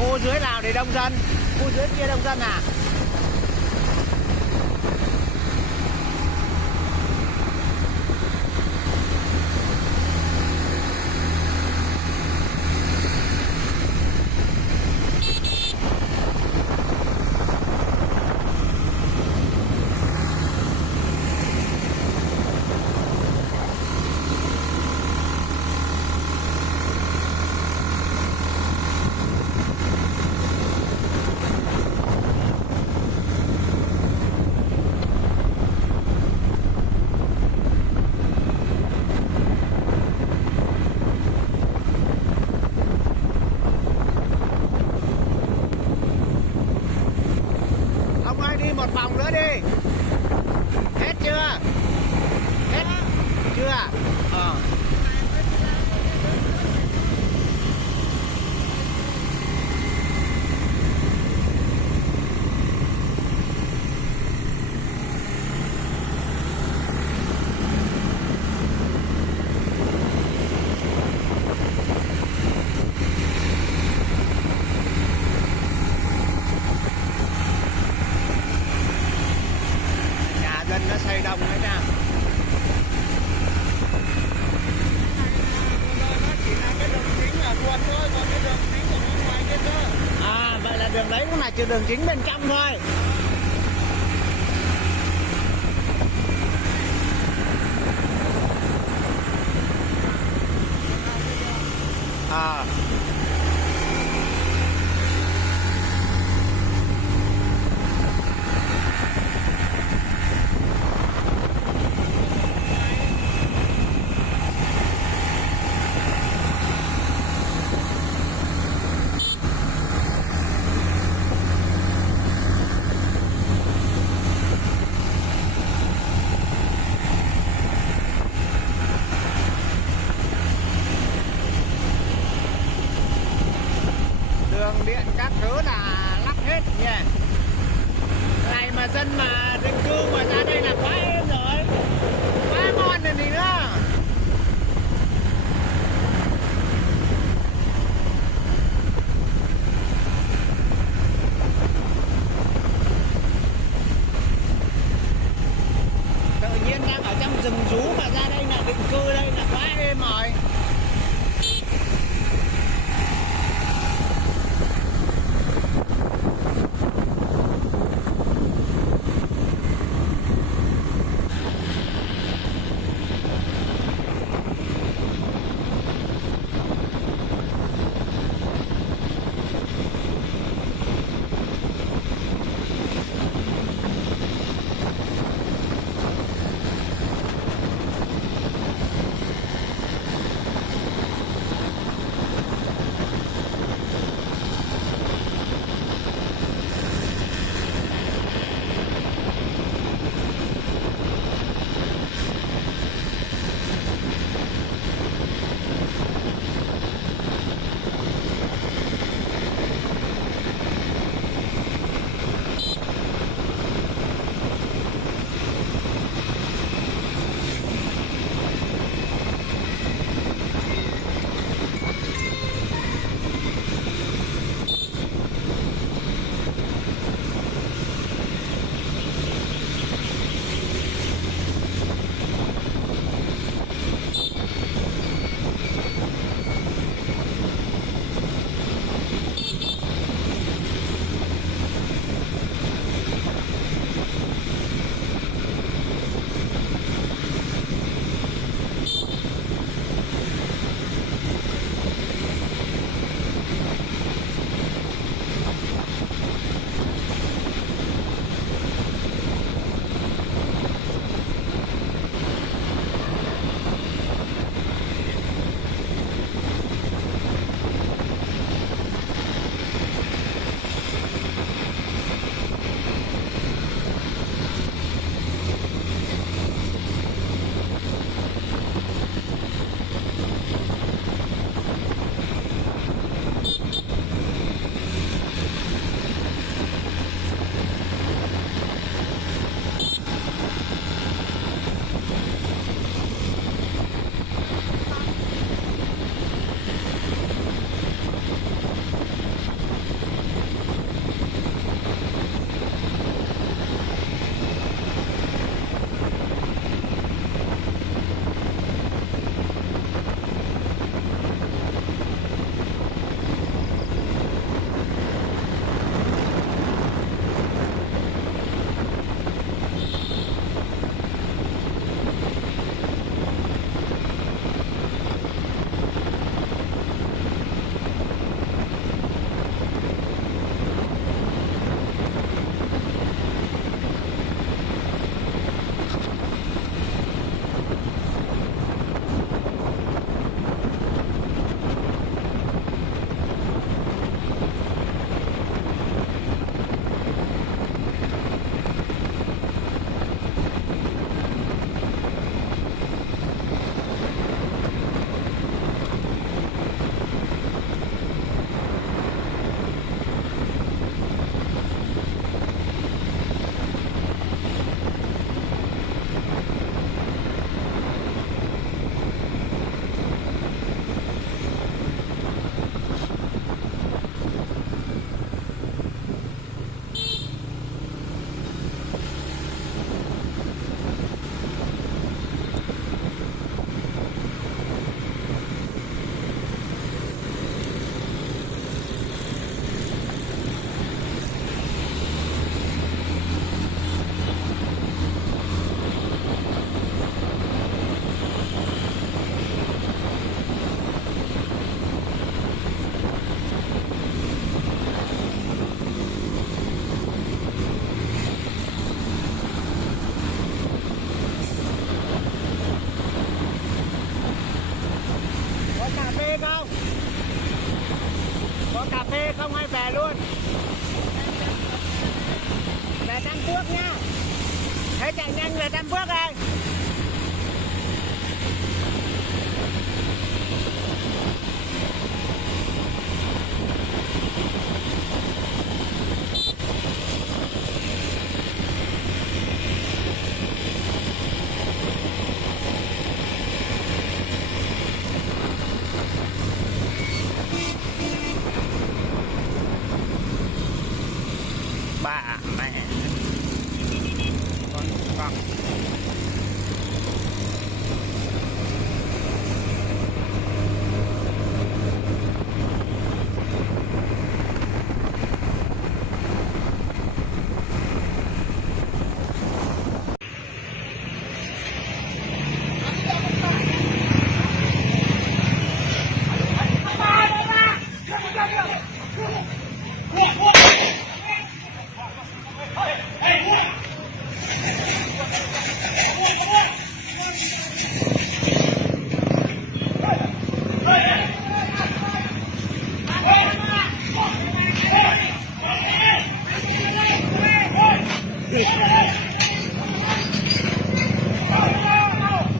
Khu dưới nào thì đông dân, khu dưới kia đông dân à? Đi một vòng nữa đi. Hết chưa? Hết chưa? Dân nó xây đông đấy nha. Nó chỉ là cái đường chính ở quận thôi, còn cái đường chính của nó ngoài kia cơ. À, vậy là đường đấy cũng là chỉ đường chính bên trong thôi. À. Đường điện các thứ là lắp hết nha. Này mà dân mà định cư mà ra đây là quá êm rồi, quá ngon rồi gì nữa. Tự nhiên đang ở trong rừng rú mà ra đây là định cư, đây là quá êm rồi. không hay về luôn? Về Tam Phước nhá. Thế chạy nhanh về Tam Phước đây. Bà mẹ con